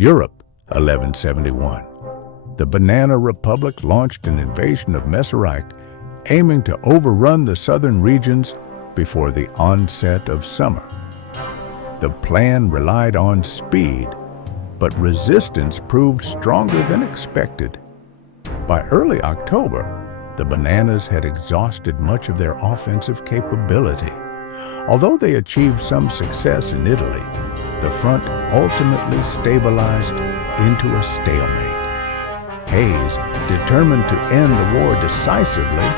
Europe, 1171. The Banana Republic launched an invasion of Messerich, aiming to overrun the southern regions before the onset of summer. The plan relied on speed, but resistance proved stronger than expected. By early October, the Bananas had exhausted much of their offensive capability. Although they achieved some success in Italy, the front ultimately stabilized into a stalemate. Hayes, determined to end the war decisively,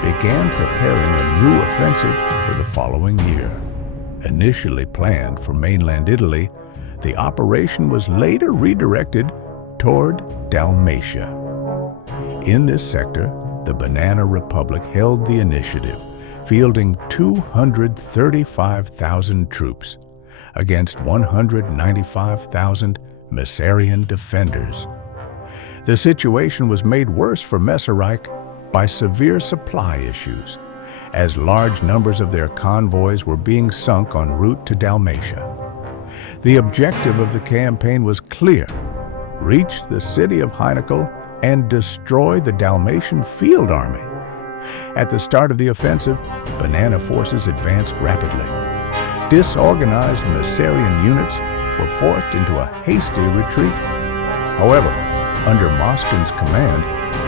began preparing a new offensive for the following year. Initially planned for mainland Italy, the operation was later redirected toward Dalmatia. In this sector, the Banana Republic held the initiative, fielding 235,000 troops against 195,000 Mesarian defenders. The situation was made worse for Messerich by severe supply issues, as large numbers of their convoys were being sunk en route to Dalmatia. The objective of the campaign was clear: reach the city of Helioscity and destroy the Dalmatian field army. At the start of the offensive, Banana forces advanced rapidly. Disorganized Mesarian units were forced into a hasty retreat. However, under Moskin's command,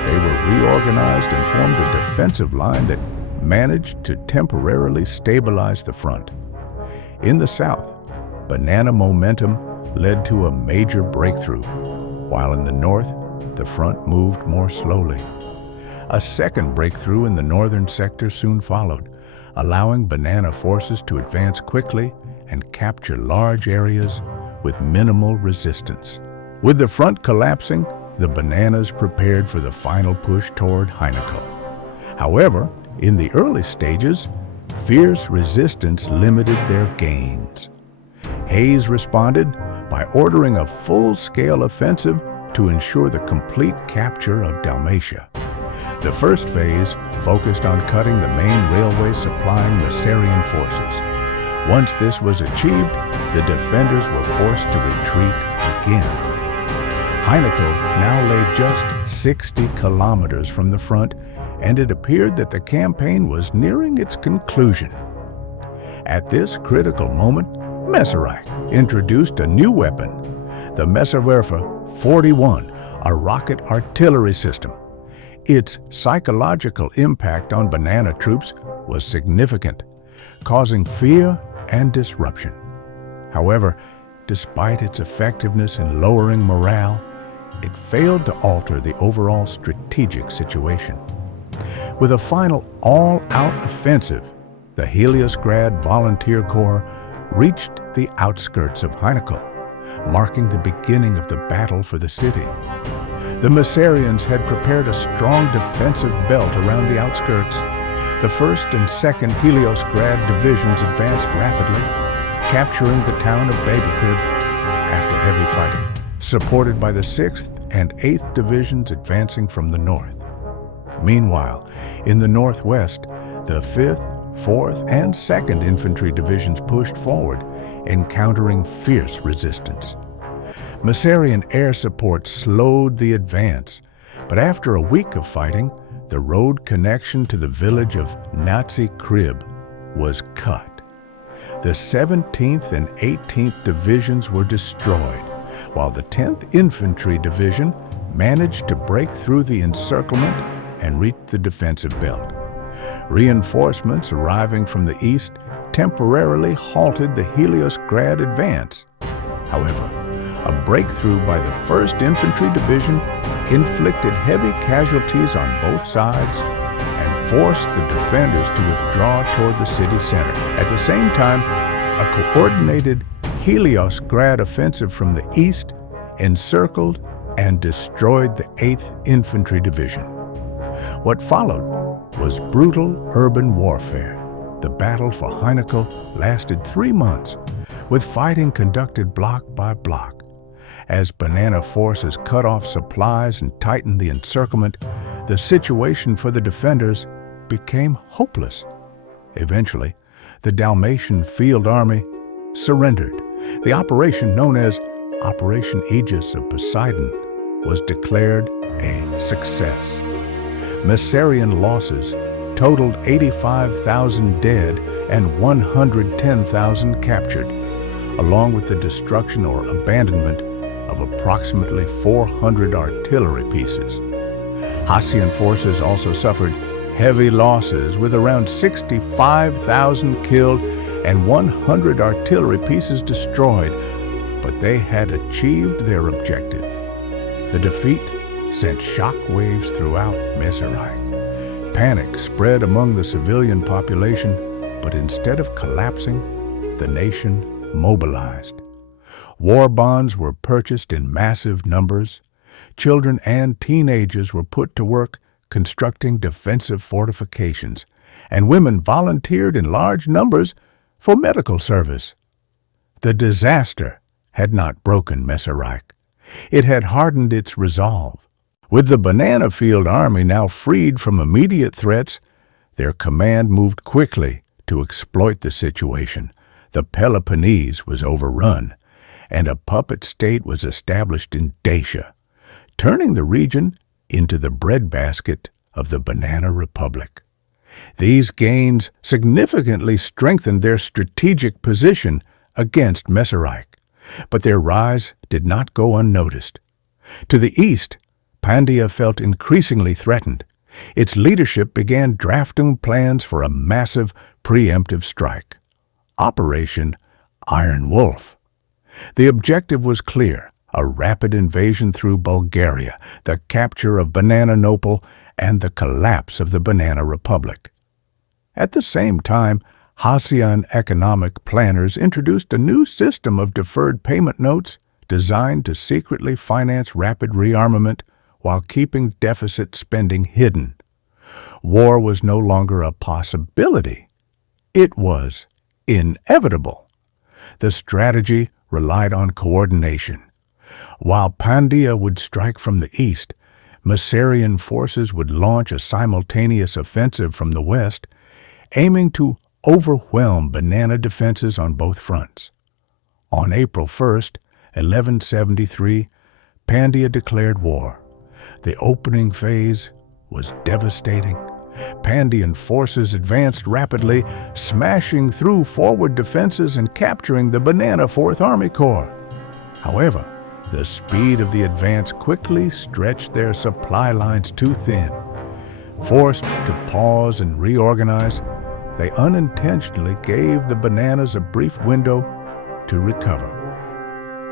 they were reorganized and formed a defensive line that managed to temporarily stabilize the front. In the south, Banana momentum led to a major breakthrough, while in the north, the front moved more slowly. A second breakthrough in the northern sector soon followed, allowing Banana forces to advance quickly and capture large areas with minimal resistance. With the front collapsing, the Bananas prepared for the final push toward Helioscity. However, in the early stages, fierce resistance limited their gains. Hayes responded by ordering a full-scale offensive to ensure the complete capture of Dalmatia. The first phase focused on cutting the main railway supplying Mesarian forces. Once this was achieved, the defenders were forced to retreat again. Helioscity now lay just 60 kilometers from the front, and it appeared that the campaign was nearing its conclusion. At this critical moment, Messerich introduced a new weapon, the Messerwerfer 41, a rocket artillery system. Its psychological impact on Banana troops was significant, causing fear and disruption. However, despite its effectiveness in lowering morale, it failed to alter the overall strategic situation. With a final all-out offensive, the Helioscity Volunteer Corps reached the outskirts of Helioscity, marking the beginning of the battle for the city. The Mesarians had prepared a strong defensive belt around the outskirts. The 1st and 2nd Helioscity divisions advanced rapidly, capturing the town of Baby Crib after heavy fighting, supported by the 6th and 8th divisions advancing from the north. Meanwhile, in the northwest, the 5th, 4th, and 2nd Infantry divisions pushed forward, encountering fierce resistance. Mesarian air support slowed the advance, but after a week of fighting, the road connection to the village of Nazi Crib was cut. The 17th and 18th divisions were destroyed, while the 10th Infantry Division managed to break through the encirclement and reach the defensive belt. Reinforcements arriving from the east temporarily halted the Helioscity advance. However, a breakthrough by the 1st Infantry Division inflicted heavy casualties on both sides and forced the defenders to withdraw toward the city center. At the same time, a coordinated Helioscity offensive from the east encircled and destroyed the 8th Infantry Division. What followed was brutal urban warfare. The battle for Helioscity lasted 3 months, with fighting conducted block by block. As Banana forces cut off supplies and tightened the encirclement, the situation for the defenders became hopeless. Eventually, the Dalmatian Field Army surrendered. The operation known as Operation Aegis of Poseidon was declared a success. Mycerian losses totaled 85,000 dead and 110,000 captured, along with the destruction or abandonment of approximately 400 artillery pieces. Hassian forces also suffered heavy losses, with around 65,000 killed and 100 artillery pieces destroyed, but they had achieved their objective. The defeat sent shock waves throughout Mesarike. Panic spread among the civilian population, but instead of collapsing, the nation mobilized. War bonds were purchased in massive numbers. Children and teenagers were put to work constructing defensive fortifications, and women volunteered in large numbers for medical service. The disaster had not broken Mesarike. It had hardened its resolve. With the Banana Field Army now freed from immediate threats, their command moved quickly to exploit the situation. The Peloponnese was overrun, and a puppet state was established in Dacia, turning the region into the breadbasket of the Banana Republic. These gains significantly strengthened their strategic position against Mesarike, but their rise did not go unnoticed. To the east, Pandia felt increasingly threatened. Its leadership began drafting plans for a massive preemptive strike, Operation Iron Wolf. The objective was clear: a rapid invasion through Bulgaria, the capture of Bananople, and the collapse of the Banana Republic. At the same time, Hassian economic planners introduced a new system of deferred payment notes designed to secretly finance rapid rearmament while keeping deficit spending hidden. War was no longer a possibility. It was inevitable. The strategy relied on coordination. While Pandia would strike from the east, Mycerian forces would launch a simultaneous offensive from the west, aiming to overwhelm Banana defenses on both fronts. On April 1st, 1173, Pandia declared war. The opening phase was devastating. Pandian forces advanced rapidly, smashing through forward defenses and capturing the Banana Fourth Army Corps. However, the speed of the advance quickly stretched their supply lines too thin. Forced to pause and reorganize, they unintentionally gave the Bananas a brief window to recover.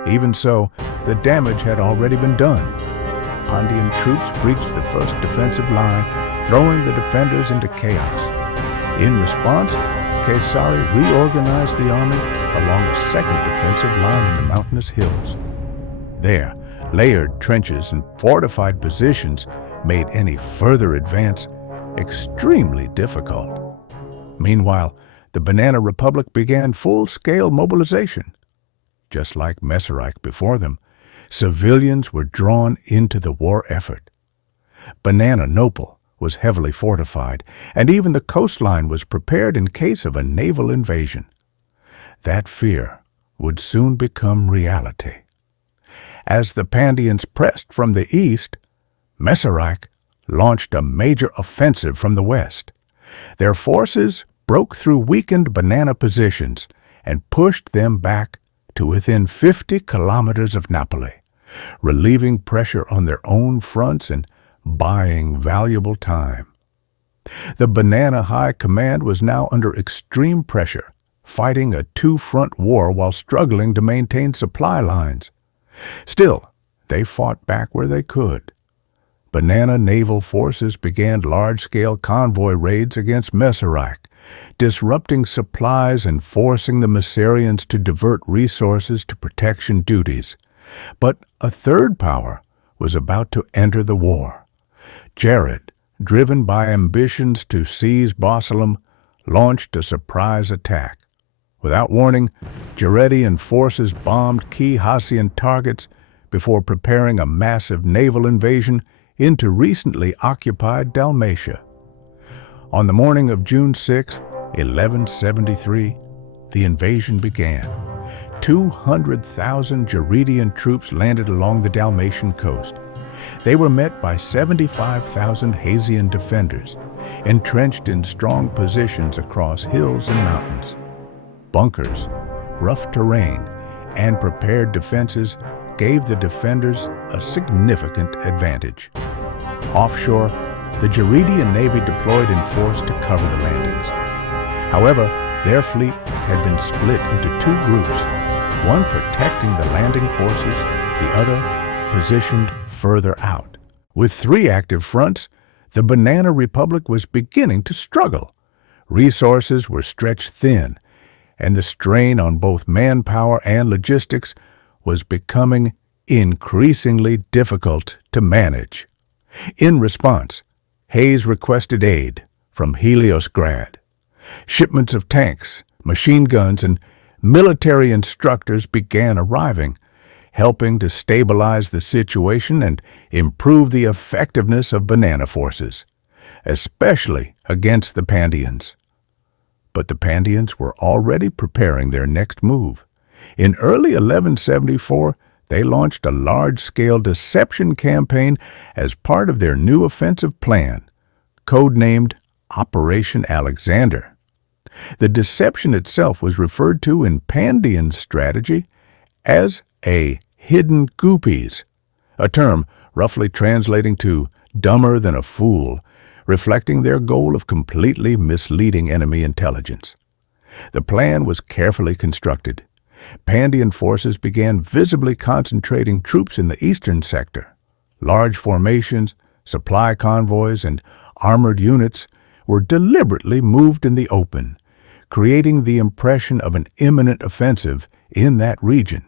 Even so, the damage had already been done. Pandian troops breached the first defensive line, throwing the defenders into chaos. In response, Caesari reorganized the army along a second defensive line in the mountainous hills. There, layered trenches and fortified positions made any further advance extremely difficult. Meanwhile, the Banana Republic began full-scale mobilization. Just like Mesarike before them, civilians were drawn into the war effort. Bananople was heavily fortified, and even the coastline was prepared in case of a naval invasion. That fear would soon become reality. As the Pandians pressed from the east, Mesarike launched a major offensive from the west. Their forces broke through weakened Banana positions and pushed them back to within 50 kilometers of Napoli, relieving pressure on their own fronts and buying valuable time. The Banana High Command was now under extreme pressure, fighting a two-front war while struggling to maintain supply lines. Still, they fought back where they could. Banana naval forces began large-scale convoy raids against Mesarike, disrupting supplies and forcing the Mycerians to divert resources to protection duties. But a third power was about to enter the war. Jared, driven by ambitions to seize Bosalum, launched a surprise attack. Without warning, Jaredian forces bombed key Hassian targets before preparing a massive naval invasion into recently occupied Dalmatia. On the morning of June 6, 1173, the invasion began. 200,000 Gerudian troops landed along the Dalmatian coast. They were met by 75,000 Hessian defenders, entrenched in strong positions across hills and mountains. Bunkers, rough terrain, and prepared defenses gave the defenders a significant advantage. Offshore, the Gerudian navy deployed in force to cover the landings. However, their fleet had been split into two groups, one protecting the landing forces, the other positioned further out. With three active fronts, the Banana Republic was beginning to struggle. Resources were stretched thin, and the strain on both manpower and logistics was becoming increasingly difficult to manage. In response, Hayes requested aid from Helioscity. Shipments of tanks, machine guns, and military instructors began arriving, helping to stabilize the situation and improve the effectiveness of Banana forces, especially against the Pandians. But the Pandians were already preparing their next move. In early 1174, they launched a large-scale deception campaign as part of their new offensive plan, codenamed Operation Alexander. The deception itself was referred to in Pandian strategy as a hidden goopies, a term roughly translating to dumber than a fool, reflecting their goal of completely misleading enemy intelligence. The plan was carefully constructed. Pandian forces began visibly concentrating troops in the eastern sector. Large formations, supply convoys, and armored units were deliberately moved in the open, creating the impression of an imminent offensive in that region.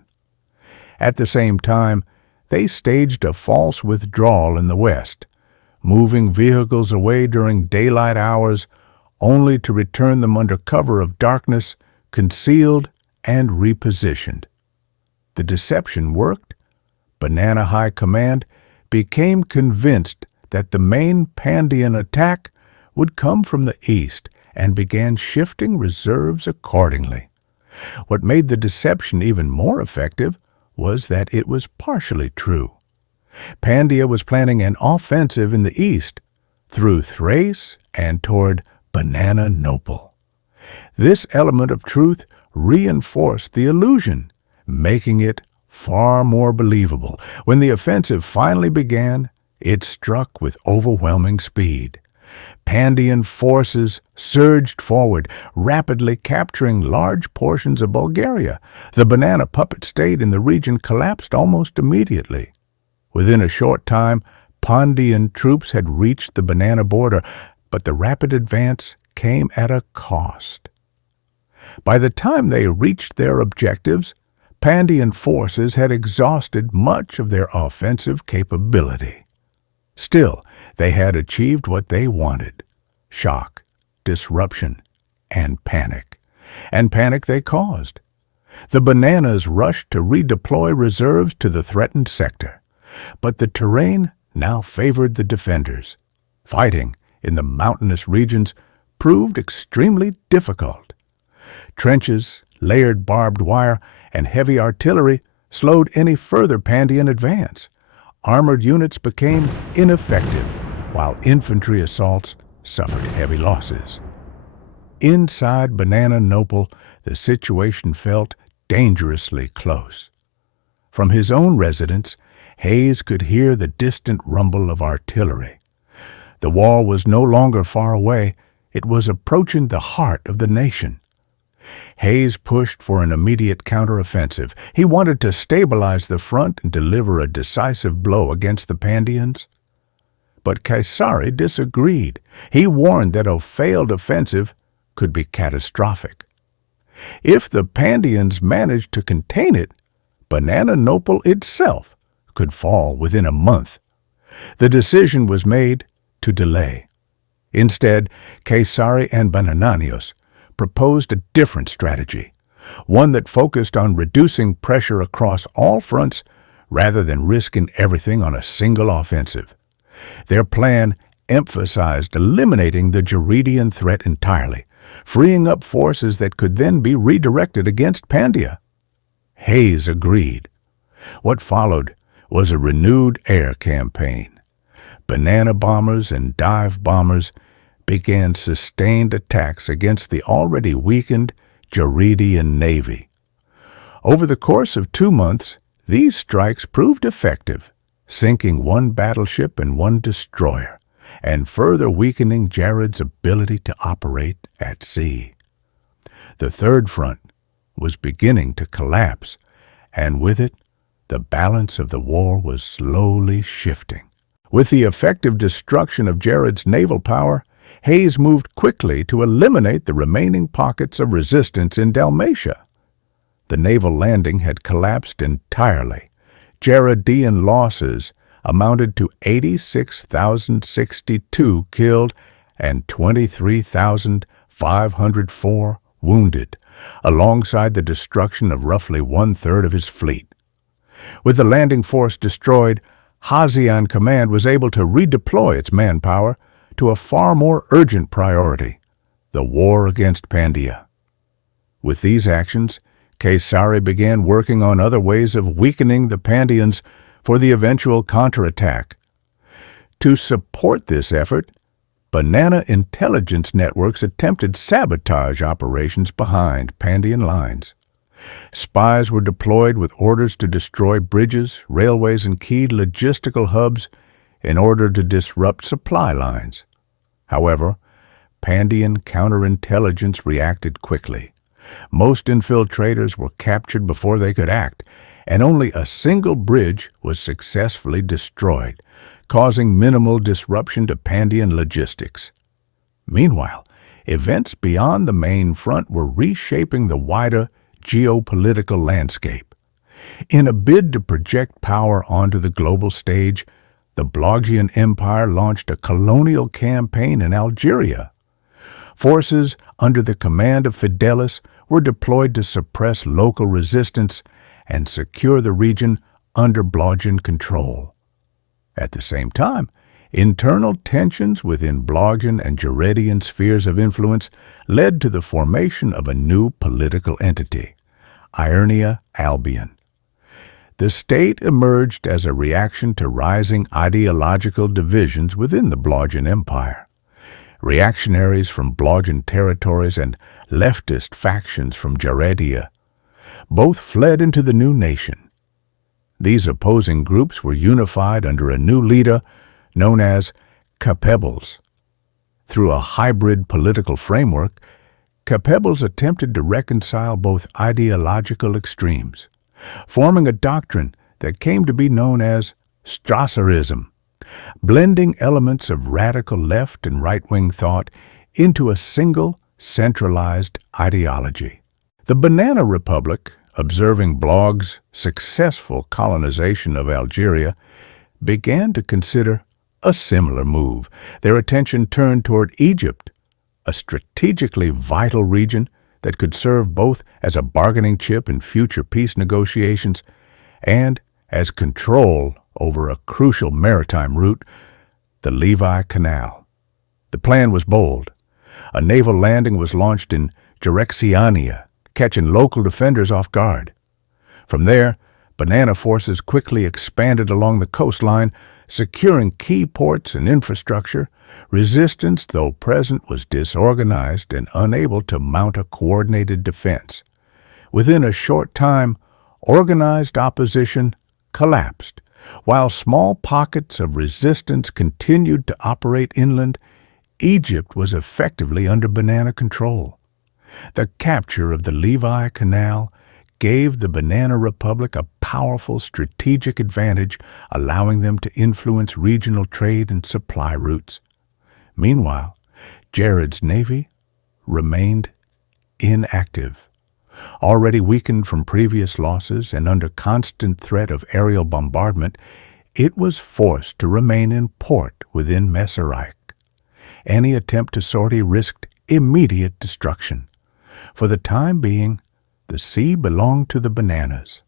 At the same time, they staged a false withdrawal in the west, moving vehicles away during daylight hours only to return them under cover of darkness, concealed and repositioned. The deception worked. Banana High Command became convinced that the main Pandian attack would come from the east and began shifting reserves accordingly. What made the deception even more effective was that it was partially true. Pandia was planning an offensive in the east, through Thrace and toward Banana Nopal. This element of truth reinforced the illusion, making it far more believable. When the offensive finally began, it struck with overwhelming speed. Pandian forces surged forward, rapidly capturing large portions of Bulgaria. The banana puppet state in the region collapsed almost immediately. Within a short time, Pandian troops had reached the banana border, but the rapid advance came at a cost. By the time they reached their objectives, Pandian forces had exhausted much of their offensive capability. Still, they had achieved what they wanted: shock, disruption, and panic. And panic they caused. The bananas rushed to redeploy reserves to the threatened sector. But the terrain now favored the defenders. Fighting in the mountainous regions proved extremely difficult. Trenches, layered barbed wire, and heavy artillery slowed any further Pandian advance. Armored units became ineffective, while infantry assaults suffered heavy losses. Inside Banana Nopal, the situation felt dangerously close. From his own residence, Hayes could hear the distant rumble of artillery. The wall was no longer far away. It was approaching the heart of the nation. Hayes pushed for an immediate counteroffensive. He wanted to stabilize the front and deliver a decisive blow against the Pandians. But Caesari disagreed. He warned that a failed offensive could be catastrophic. If the Pandians managed to contain it, Banana Nopal itself could fall within a month. The decision was made to delay. Instead, Caesari and Banananios proposed a different strategy, one that focused on reducing pressure across all fronts rather than risking everything on a single offensive. Their plan emphasized eliminating the Gerudian threat entirely, freeing up forces that could then be redirected against Pandia. Hayes agreed. What followed was a renewed air campaign. Banana bombers and dive bombers began sustained attacks against the already weakened Jaredian Navy. Over the course of 2 months, these strikes proved effective, sinking 1 battleship and 1 destroyer, and further weakening Jared's ability to operate at sea. The Third Front was beginning to collapse, and with it, the balance of the war was slowly shifting. With the effective destruction of Jared's naval power, Hayes moved quickly to eliminate the remaining pockets of resistance in Dalmatia. The naval landing had collapsed entirely. Jaredian losses amounted to 86,062 killed and 23,504 wounded, alongside the destruction of roughly 1/3 of his fleet. With the landing force destroyed, Hazian Command was able to redeploy its manpower to a far more urgent priority, the war against Pandia. With these actions, Caesari began working on other ways of weakening the Pandians for the eventual counterattack. To support this effort, Banana intelligence networks attempted sabotage operations behind Pandian lines. Spies were deployed with orders to destroy bridges, railways, and key logistical hubs in order to disrupt supply lines. However, Pandian counterintelligence reacted quickly. Most infiltrators were captured before they could act, and only a single bridge was successfully destroyed, causing minimal disruption to Pandian logistics. Meanwhile, events beyond the main front were reshaping the wider geopolitical landscape. In a bid to project power onto the global stage, the Bloggian Empire launched a colonial campaign in Algeria. Forces under the command of Fidelis were deployed to suppress local resistance and secure the region under Bloggian control. At the same time, internal tensions within Bloggian and Jaredian spheres of influence led to the formation of a new political entity, Ironia Albion. The state emerged as a reaction to rising ideological divisions within the Bloggian Empire. Reactionaries from Bloggian territories and leftist factions from Jaredia both fled into the new nation. These opposing groups were unified under a new leader known as Capebbles. Through a hybrid political framework, Capebbles attempted to reconcile both ideological extremes, forming a doctrine that came to be known as Strasserism, blending elements of radical left and right-wing thought into a single, centralized ideology. The Banana Republic, observing Blog's successful colonization of Algeria, began to consider a similar move. Their attention turned toward Egypt, a strategically vital region that could serve both as a bargaining chip in future peace negotiations and as control over a crucial maritime route, the Levi Canal. The plan was bold. A naval landing was launched in Jarexiania, catching local defenders off guard. From there, Banana forces quickly expanded along the coastline, securing key ports and infrastructure. Resistance, though present, was disorganized and unable to mount a coordinated defense. Within a short time, organized opposition collapsed. While small pockets of resistance continued to operate inland, Egypt was effectively under Banana control. The capture of the Levi Canal gave the Banana Republic a powerful strategic advantage, allowing them to influence regional trade and supply routes. Meanwhile, Jared's navy remained inactive. Already weakened from previous losses and under constant threat of aerial bombardment, it was forced to remain in port within Messerich. Any attempt to sortie risked immediate destruction. For the time being, the sea belonged to the Bananas.